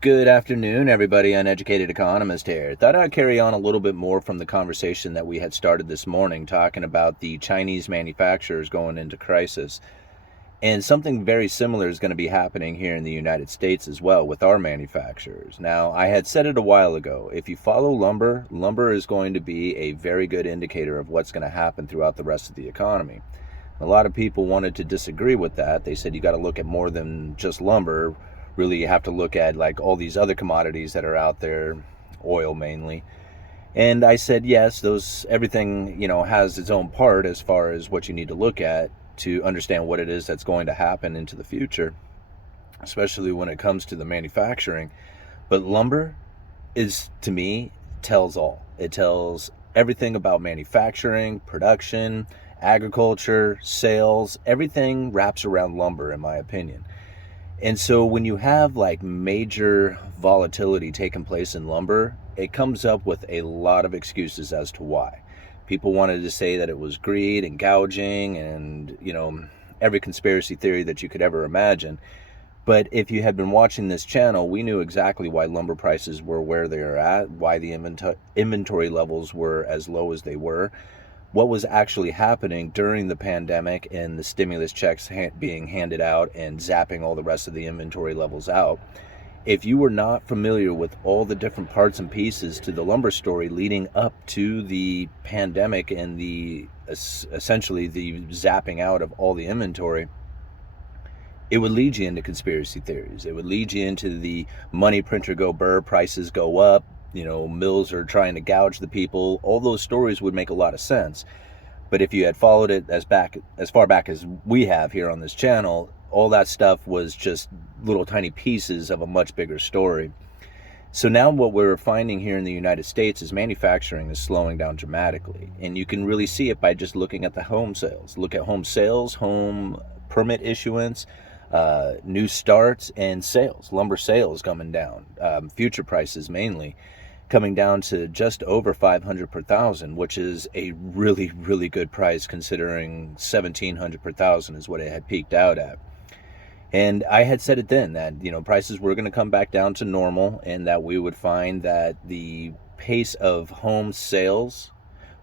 Good afternoon, everybody. Uneducated Economist here. Thought I'd carry on a little bit more from the conversation that we had started this morning, talking about the Chinese manufacturers going into crisis. And something very similar is going to be happening here in the United States as well with our manufacturers. Now, I had said it a while ago. If you follow lumber, lumber is going to be a very good indicator of what's going to happen throughout the rest of the economy. A lot of people wanted to disagree with that. They said you got to look at more than just lumber. Really, you have to look at like all these other commodities that are out there, oil mainly. And I said, yes, those everything, has its own part as far as what you need to look at to understand what it is that's going to happen into the future, especially when it comes to the manufacturing. But lumber is, to me, tells all. It tells everything about manufacturing, production, agriculture, sales. Everything wraps around lumber, in my opinion. And so when you have like major volatility taking place in lumber, it comes up with a lot of excuses as to why. People wanted to say that it was greed and gouging and, every conspiracy theory that you could ever imagine. But if you had been watching this channel, we knew exactly why lumber prices were where they are at, why the inventory levels were as low as they were, what was actually happening during the pandemic and the stimulus checks being handed out and zapping all the rest of the inventory levels out. If you were not familiar with all the different parts and pieces to the lumber story leading up to the pandemic and the essentially the zapping out of all the inventory, it would lead you into conspiracy theories. It would lead you into the money printer go burr, prices go up, mills are trying to gouge the people. All those stories would make a lot of sense. But if you had followed it as far back as we have here on this channel, all that stuff was just little tiny pieces of a much bigger story. So now what we're finding here in the United States is manufacturing is slowing down dramatically. And you can really see it by just looking at the home sales. Look at home sales, home permit issuance, new starts, and sales. Lumber sales coming down, future prices mainly coming down to just over 500 per thousand, which is a really, really good price considering 1700 per thousand is what it had peaked out at. And I had said it then that, prices were going to come back down to normal and that we would find that the pace of home sales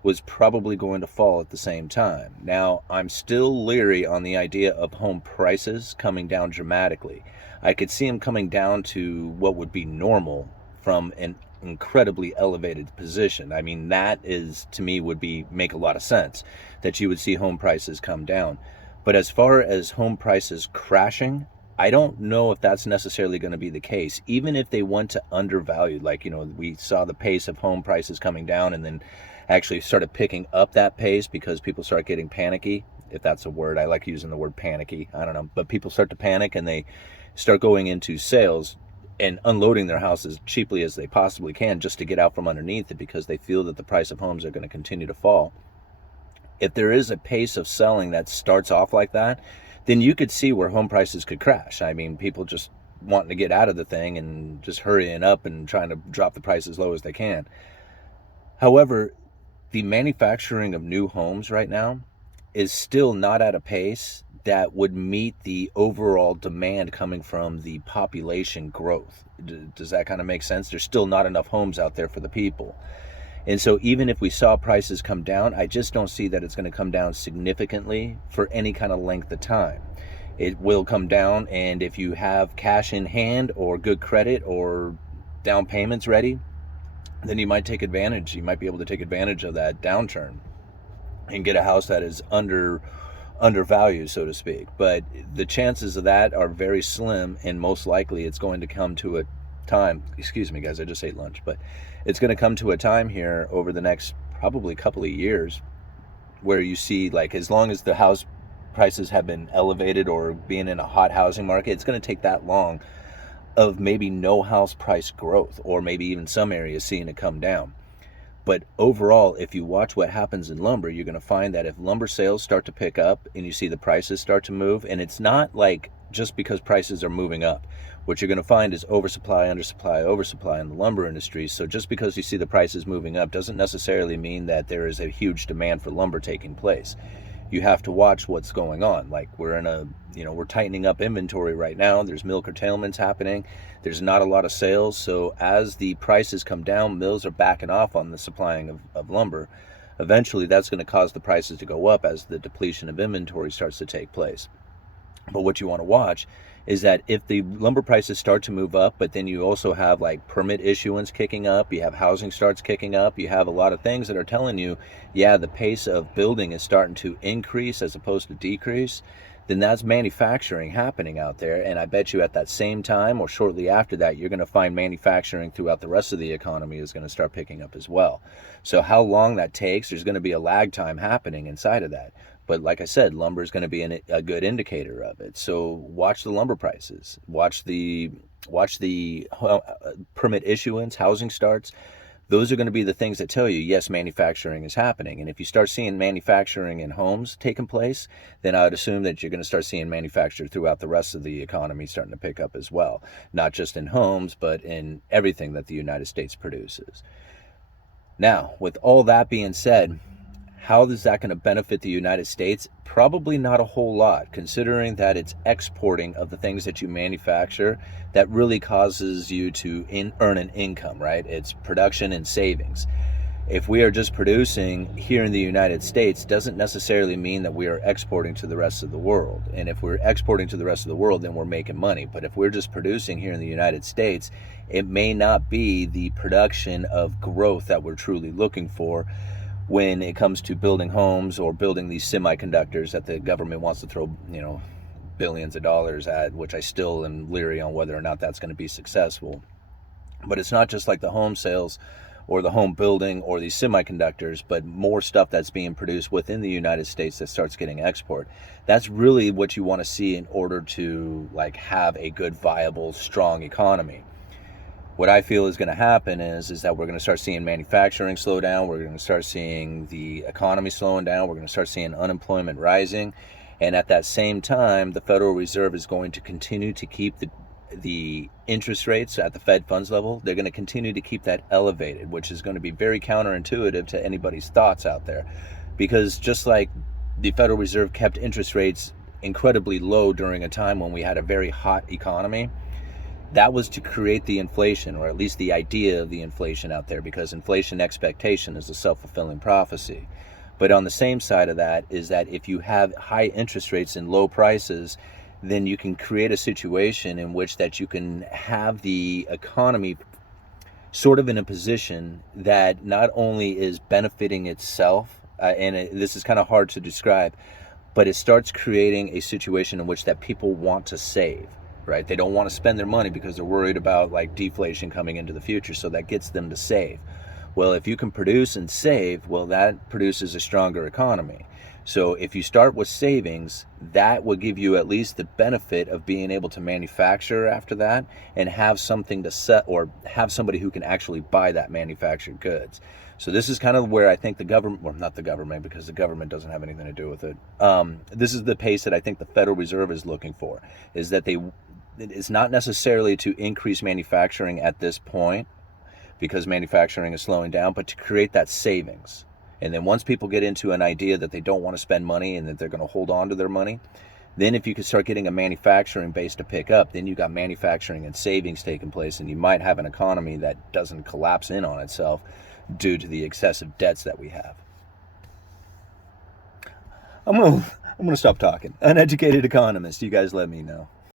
was probably going to fall at the same time. Now, I'm still leery on the idea of home prices coming down dramatically. I could see them coming down to what would be normal from an incredibly elevated position. I mean, that is, to me, would be make a lot of sense that you would see home prices come down. But as far as home prices crashing, I don't know if that's necessarily going to be the case. Even if they went to undervalued, like, we saw the pace of home prices coming down and then actually started picking up that pace because people start getting panicky, if that's a word. I like using the word panicky. I don't know. But people start to panic and they start going into sales and unloading their house as cheaply as they possibly can just to get out from underneath it because they feel that the price of homes are going to continue to fall. If there is a pace of selling that starts off like that, then you could see where home prices could crash. I mean, people just wanting to get out of the thing and just hurrying up and trying to drop the price as low as they can. However, the manufacturing of new homes right now is still not at a pace that would meet the overall demand coming from the population growth. Does that kind of make sense? There's still not enough homes out there for the people. And so even if we saw prices come down, I just don't see that it's going to come down significantly for any kind of length of time. It will come down, and if you have cash in hand or good credit or down payments ready, then you might take advantage. You might be able to take advantage of that downturn and get a house that is undervalued, so to speak. But the chances of that are very slim, and most likely it's going to come to a time, excuse me guys, I just ate lunch, but it's going to come to a time here over the next probably couple of years where you see, like, as long as the house prices have been elevated or being in a hot housing market, it's going to take that long of maybe no house price growth, or maybe even some areas seeing it come down. But overall, if you watch what happens in lumber, you're going to find that if lumber sales start to pick up and you see the prices start to move, and it's not like just because prices are moving up, what you're going to find is oversupply, undersupply, oversupply in the lumber industry. So just because you see the prices moving up doesn't necessarily mean that there is a huge demand for lumber taking place. you have to watch what's going on. Like we're tightening up inventory right now. There's mill curtailments happening. There's not a lot of sales. So as the prices come down, mills are backing off on the supplying of lumber. Eventually, that's going to cause the prices to go up as the depletion of inventory starts to take place. But what you want to watch is that if the lumber prices start to move up, but then you also have like permit issuance kicking up, you have housing starts kicking up, you have a lot of things that are telling you, yeah, the pace of building is starting to increase as opposed to decrease, then that's manufacturing happening out there. And I bet you at that same time or shortly after that, you're going to find manufacturing throughout the rest of the economy is going to start picking up as well. So how long that takes, there's going to be a lag time happening inside of that. But like I said, lumber is going to be a good indicator of it. So watch the lumber prices, watch the permit issuance, housing starts. Those are going to be the things that tell you, yes, manufacturing is happening. And if you start seeing manufacturing in homes taking place, then I would assume that you're going to start seeing manufacture throughout the rest of the economy starting to pick up as well. Not just in homes, but in everything that the United States produces. Now, with all that being said, how is that going to benefit the United States? Probably not a whole lot, considering that it's exporting of the things that you manufacture that really causes you to earn an income, right? It's production and savings. If we are just producing here in the United States, doesn't necessarily mean that we are exporting to the rest of the world. And if we're exporting to the rest of the world, then we're making money. But if we're just producing here in the United States, it may not be the production of growth that we're truly looking for when it comes to building homes or building these semiconductors that the government wants to throw, billions of dollars at, which I still am leery on whether or not that's going to be successful. But it's not just like the home sales or the home building or these semiconductors, but more stuff that's being produced within the United States that starts getting export. That's really what you want to see in order to have a good, viable, strong economy. What I feel is going to happen is that we're going to start seeing manufacturing slow down. We're going to start seeing the economy slowing down. We're going to start seeing unemployment rising. And at that same time, the Federal Reserve is going to continue to keep the interest rates at the Fed funds level. They're going to continue to keep that elevated, which is going to be very counterintuitive to anybody's thoughts out there. Because just like the Federal Reserve kept interest rates incredibly low during a time when we had a very hot economy, that was to create the inflation, or at least the idea of the inflation out there, because inflation expectation is a self-fulfilling prophecy. But on the same side of that is that if you have high interest rates and low prices, then you can create a situation in which that you can have the economy sort of in a position that not only is benefiting itself, this is kind of hard to describe, but it starts creating a situation in which that people want to save. Right? They don't want to spend their money because they're worried about deflation coming into the future. So that gets them to save. Well, if you can produce and save, well, that produces a stronger economy. So if you start with savings, that will give you at least the benefit of being able to manufacture after that and have something to set, or have somebody who can actually buy that manufactured goods. So this is kind of where I think the government, well, not the government, because the government doesn't have anything to do with it. This is the pace that I think the Federal Reserve is looking for, is that it's not necessarily to increase manufacturing at this point because manufacturing is slowing down, but to create that savings. And then once people get into an idea that they don't want to spend money and that they're going to hold on to their money, then if you can start getting a manufacturing base to pick up, then you got manufacturing and savings taking place, and you might have an economy that doesn't collapse in on itself due to the excessive debts that we have. I'm gonna stop talking. Uneducated Economist, you guys let me know.